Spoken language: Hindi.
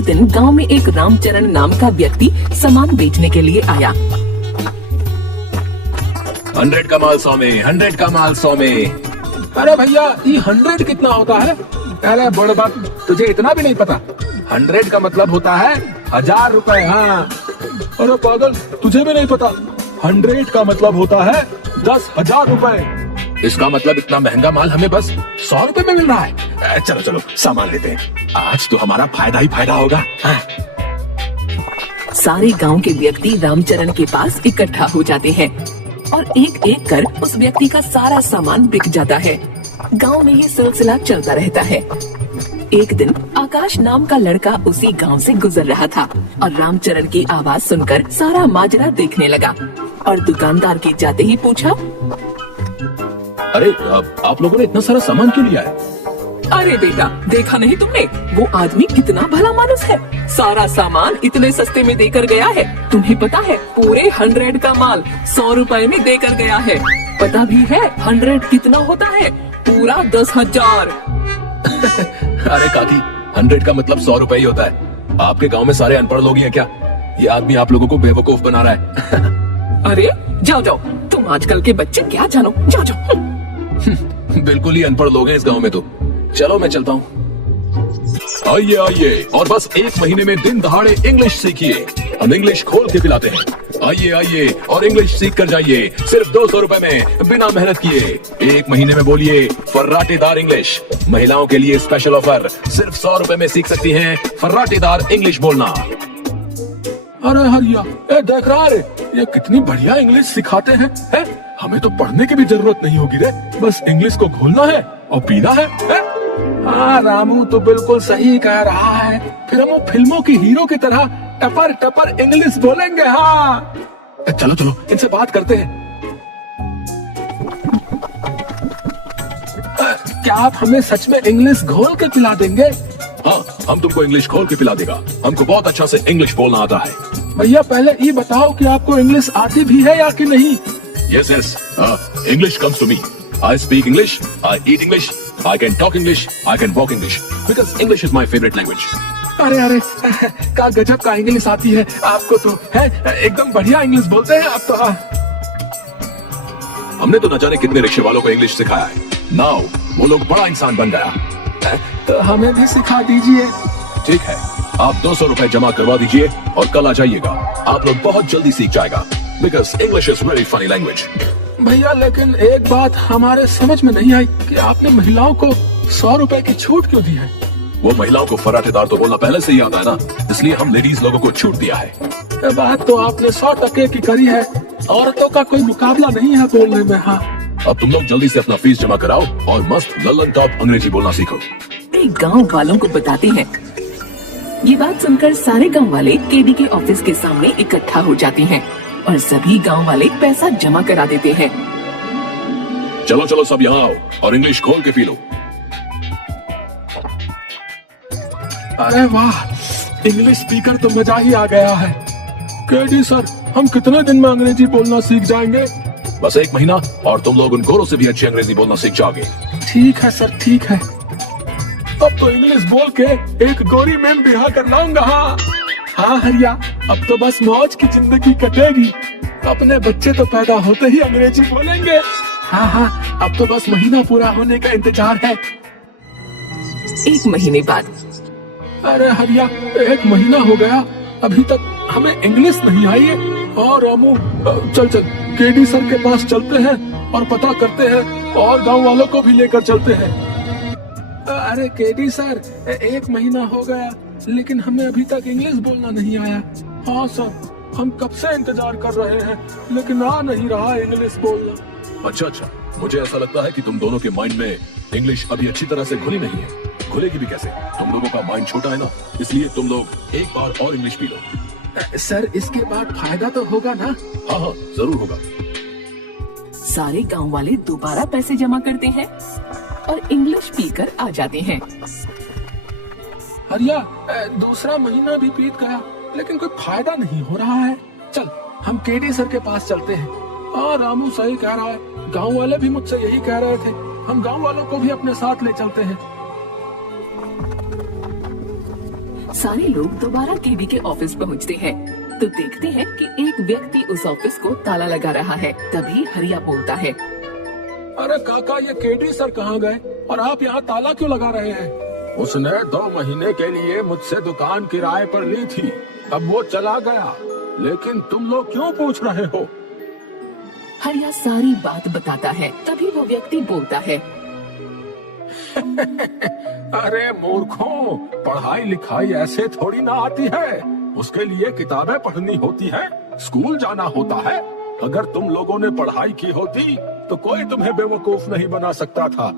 एक दिन गांव में एक रामचरण नाम का व्यक्ति सामान बेचने के लिए आया। 100 का माल 100 में, 100 का माल 100 में। अरे भैया ये 100 कितना होता है? अरे बड़ बात, तुझे इतना भी नहीं पता। 100 का मतलब होता है 1000 रुपए। हाँ। अरे पागल, तुझे भी नहीं पता? 100 का मतलब होता है 10,000 रुपए। इसका मतलब इतना महंगा माल हमें बस 100 रुपए में मिल रहा है। चलो चलो सामान लेते हैं, आज तो हमारा फायदा ही फायदा होगा। हाँ। सारे गांव के व्यक्ति रामचरण के पास इकट्ठा हो जाते हैं और एक एक कर उस व्यक्ति का सारा सामान बिक जाता है। गांव में ये सिलसिला चलता रहता है। एक दिन आकाश नाम का लड़का उसी गांव से गुजर रहा था और रामचरण की आवाज सुनकर सारा माजरा देखने लगा और दुकानदार के जाते ही पूछा, अरे आप लोगों ने इतना सारा सामान क्यों लिया है? अरे बेटा, देखा नहीं तुमने? वो आदमी कितना भला मानुस है, सारा सामान इतने सस्ते में देकर गया है। तुम्हें पता है पूरे 100 का माल 100 रुपए में देकर गया है। पता भी है 100 कितना होता है? पूरा 10,000। अरे काकी, 100 का मतलब 100 रुपए ही होता है। आपके गांव में सारे अनपढ़ लोग ही हैं क्या? ये आदमी आप लोगों को बेवकूफ बना रहा है। अरे जाओ जाओ, तुम आजकल के बच्चे क्या जानो, जाओ जाओ। बिल्कुल ही अनपढ़ लोग हैं इस गांव में तो। चलो मैं चलता हूँ। आइए आइए और बस 1 महीने में दिन दहाड़े इंग्लिश सीखिए। हम इंग्लिश खोल के पिलाते हैं। आइए आइए और इंग्लिश सीख कर जाइए, सिर्फ 200 रुपए में, बिना मेहनत किए। 1 महीने में बोलिए फर्राटेदार इंग्लिश। महिलाओं के लिए स्पेशल ऑफर, सिर्फ 100 रुपए में सीख सकती हैं फर्राटेदार इंग्लिश बोलना। अरे हरिया, देख रहा है ये कितनी बढ़िया इंग्लिश सिखाते हैं। हमें तो पढ़ने की भी जरूरत नहीं होगी रे, बस इंग्लिश को घोलना है और पीना है। हाँ रामू तो बिल्कुल सही कह रहा है। फिर हम फिल्मों की हीरो की तरह टपर टपर इंग्लिश बोलेंगे। हाँ चलो चलो इनसे बात करते हैं। क्या आप हमें सच में इंग्लिश घोल के पिला देंगे? हाँ, हम तुमको इंग्लिश खोल के पिला देगा। हमको बहुत अच्छा से इंग्लिश बोलना आता है। भैया पहले ये बताओ कि आपको इंग्लिश आती भी है या कि नहीं? Yes, yes. English comes to me. I speak English. I eat English. I can talk English. I can walk English. Because English is my favorite language. अरे अरे का गजब का इंग्लिश आती है आपको तो, है एकदम बढ़िया इंग्लिश बोलते हैं आप तो। हमने तो न जाने कितने रिक्शे वालों को इंग्लिश सिखाया है। नाउ वो लोग बड़ा इंसान बन गया। तो हमें भी सिखा दीजिए। ठीक है, आप 200 रुपए जमा करवा दीजिए और कल आ जाइएगा। आप लोग बहुत जल्दी सीख जाएगा। Because English is very funny language. भैया लेकिन एक बात हमारे समझ में नहीं आई कि आपने महिलाओं को 100 रुपए की छूट क्यों दी है? वो महिलाओं को फर्राटेदार तो बोलना पहले से ही आता है ना, इसलिए हम लेडीज लोगों को छूट दिया है। ये बात तो आपने 100% की करी है। औरतों का कोई मुकाबला नहीं है बोलने में। हाँ अब तुम लोग जल्दी से अपना फीस जमा कराओ और मस्त लल्लन टॉप अंग्रेजी बोलना सीखो। गाँव वालों को बताते हैं। ये बात सुनकर सारे गाँव वाले केडी के ऑफिस के सामने इकट्ठा हो जाते हैं और सभी गांव वाले पैसा जमा करा देते हैं। चलो चलो सब यहाँ आओ और इंग्लिश खोल के पी लो। अरे वाह, इंग्लिश स्पीकर तो मजा ही आ गया है। केडी सर, हम कितने दिन में अंग्रेजी बोलना सीख जाएंगे? बस 1 महीना और तुम लोग उन गोरों से भी अच्छी अंग्रेजी बोलना सीख जाओगे। ठीक है सर, ठीक है। अब तो इंग्लिश बोल के एक गोरी मैम बिहार कर लाऊंगा। हाँ हरिया, अब तो बस मौज की जिंदगी कटेगी। अपने बच्चे तो पैदा होते ही अंग्रेजी बोलेंगे। हाँ अब तो बस महीना पूरा होने का इंतजार है। 1 महीने बाद। अरे हरिया, 1 महीना हो गया, अभी तक हमें इंग्लिश नहीं आई है। और रामू चल चल केडी सर के पास चलते हैं और पता करते हैं और गांव वालों को भी लेकर चलते हैं। अरे केडी सर, 1 महीना हो गया लेकिन हमें अभी तक इंग्लिश बोलना नहीं आया। हाँ सर, हम कब से इंतजार कर रहे हैं लेकिन आ नहीं रहा इंग्लिश बोलना। अच्छा, मुझे ऐसा लगता है कि तुम दोनों के माइंड में इंग्लिश अभी अच्छी तरह से घुली नहीं है। घुलेगी भी कैसे? तुम लोगों का माइंड छोटा है ना, इसलिए तुम लोग एक बार और इंग्लिश पी लो। सर इसके बाद फायदा तो होगा ना? हाँ जरूर होगा। सारे गांव वाले दोबारा पैसे जमा करते हैं और इंग्लिश पीकर आ जाते हैं। हरिया, दूसरा महीना भी बीत गया लेकिन कोई फायदा नहीं हो रहा है। चल हम केडी सर के पास चलते हैं। हाँ रामू सही कह रहा है, गांव वाले भी मुझसे यही कह रहे थे। हम गांव वालों को भी अपने साथ ले चलते हैं। सारे लोग दोबारा केडी के ऑफिस पहुंचते हैं तो देखते हैं कि एक व्यक्ति उस ऑफिस को ताला लगा रहा है। तभी हरिया बोलता है, अरे काका, ये केडी सर कहाँ गए और आप यहाँ ताला क्यों लगा रहे हैं? उसने 2 महीने के लिए मुझसे दुकान किराए पर ली थी, अब वो चला गया, लेकिन तुम लोग क्यों पूछ रहे हो? हरिया सारी बात बताता है। तभी वो व्यक्ति बोलता है, अरे मूर्खों, पढ़ाई लिखाई ऐसे थोड़ी ना आती है, उसके लिए किताबें पढ़नी होती है, स्कूल जाना होता है। अगर तुम लोगों ने पढ़ाई की होती तो कोई तुम्हें बेवकूफ नहीं बना सकता था।